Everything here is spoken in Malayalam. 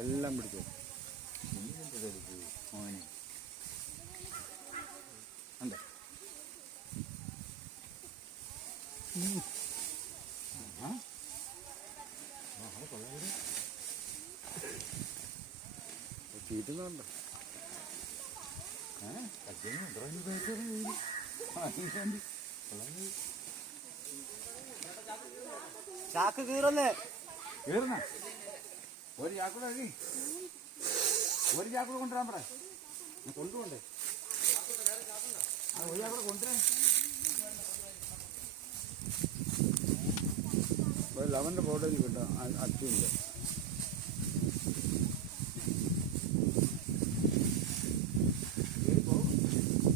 എല്ലാം പിടിച്ചോ അല്ലേ തീറ്റുന്നുണ്ടോ ചാക്ക് കീറുന്നേ കീറുന്ന ഒരു ചാക്കൂടെ ഒരു ചാക്കൂടെ കൊണ്ടുവരാൻ പറ കൊണ്ടുപോണ്ടേ ഒരു ചാക്കൂടെ കൊണ്ടുവരാൻ ലെവൻ്റെ ഫോട്ടോ കിട്ടാം അച്ഛൻ്റെ